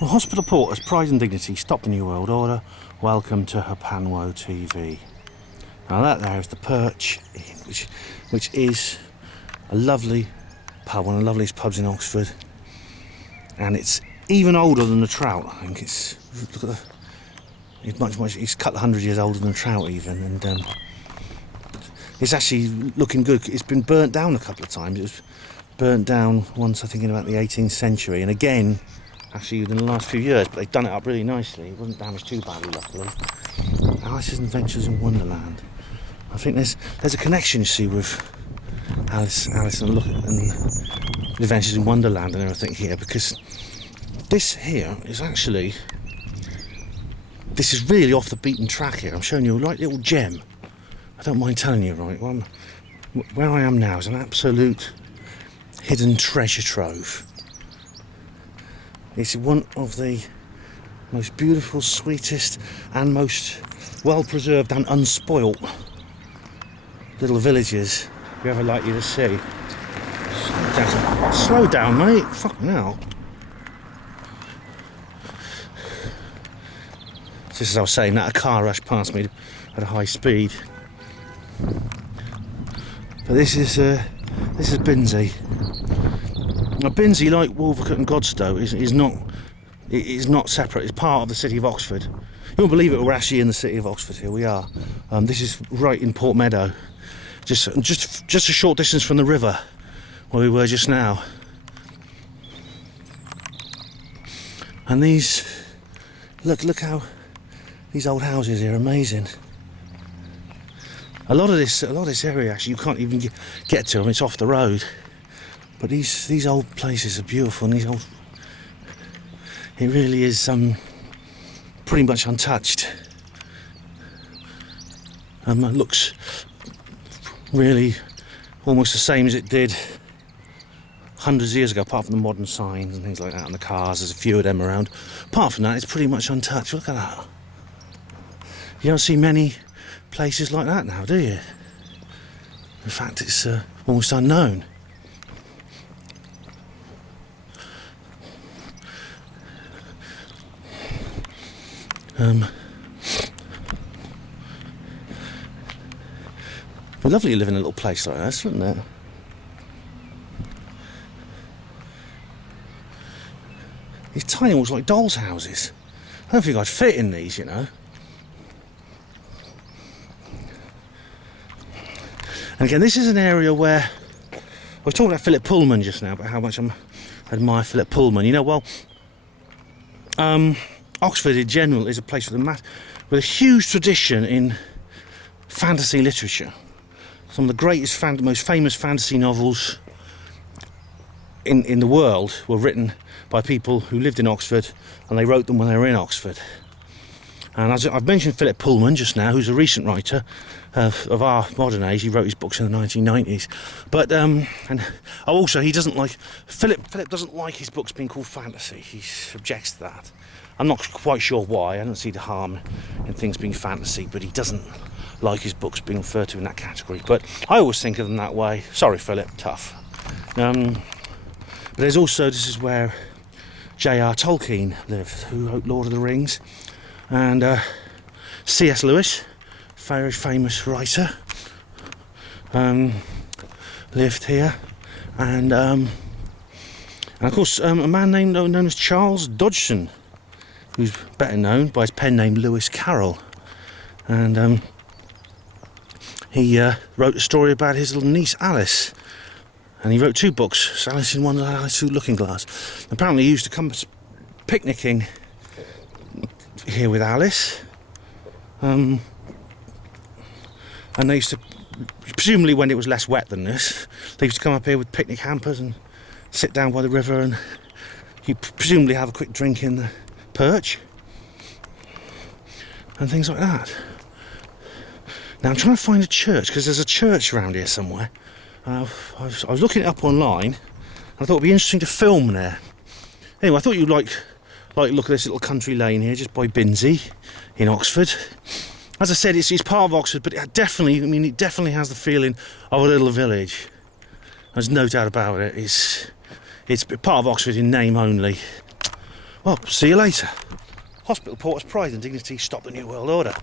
Well, hospital porters, pride and dignity, stop the New World Order. Welcome to Hapanwo TV. Now that there is the Perch, which is a lovely pub, one of the loveliest pubs in Oxford, and it's even older than the Trout. I think it's, look at it's a couple of 100 years older than the Trout even, and it's actually looking good. It's been burnt down a couple of times. It was burnt down once, I think, in about the 18th century, and again actually in the last few years, but they've done it up really nicely. It wasn't damaged too badly, luckily. Alice's Adventures in Wonderland. I think there's a connection, you see, with Alice and the Adventures in Wonderland and everything here, because this here is actually, this is really off the beaten track here. I'm showing you a right little gem. I don't mind telling you, right? Well, where I am now is an absolute hidden treasure trove. It's one of the most beautiful, sweetest and most well-preserved and unspoilt little villages you're ever likely to see. Slow down, mate. Fucking hell. Just as I was saying that, a car rushed past me at a high speed. But this is Binsey. Now, Binsey, like Wolvercote and Godstow, is not separate. It's part of the city of Oxford. You won't believe it, we're actually in the city of Oxford. Here we are. This is right in Port Meadow, just a short distance from the river where we were just now. And these, look how these old houses here are amazing. A lot of this area actually you can't even get to them. It's off the road. But these old places are beautiful, and it really is pretty much untouched. It looks really almost the same as it did hundreds of years ago, apart from the modern signs and things like that, and the cars. There's a few of them around. Apart from that, it's pretty much untouched. Look at that. You don't see many places like that now, do you? In fact, it's almost unknown. It's lovely to live in a little place like this, isn't it? These tiny ones like dolls' houses. I don't think I'd fit in these, you know. And again, this is an area where I was talking about Philip Pullman just now, about how much I admire Philip Pullman. You know, well, Oxford in general is a place with a huge tradition in fantasy literature. Some of the greatest, most famous fantasy novels in the world were written by people who lived in Oxford, and they wrote them when they were in Oxford. And as I've mentioned Philip Pullman just now, who's a recent writer of our modern age. He wrote his books in the 1990s. But and also he doesn't like Philip doesn't like his books being called fantasy. He objects to that. I'm not quite sure why. I don't see the harm in things being fantasy, but he doesn't like his books being referred to in that category. But I always think of them that way. Sorry, Philip, tough. But there's also, this is where J.R. Tolkien lived, who wrote Lord of the Rings, and C.S. Lewis, very famous writer, lived here, and of course a man known as Charles Dodgson, who's better known by his pen name Lewis Carroll, and he wrote a story about his little niece Alice, and he wrote two books, Alice in Wonderland, Alice Through Looking Glass. Apparently he used to come picnicking here with Alice, and they used to, presumably when it was less wet than this, they used to come up here with picnic hampers and sit down by the river, and you presumably have a quick drink in the Perch and things like that. Now I'm trying to find a church, because there's a church around here somewhere. I was looking it up online, and I thought it'd be interesting to film there. Anyway, I thought you'd like look at this little country lane here, just by Binsey in Oxford. As I said, it's part of Oxford, but it definitely has the feeling of a little village. There's no doubt about it. It's part of Oxford in name only. Well, see you later. Hospital porters, pride and dignity, stop the New World Order.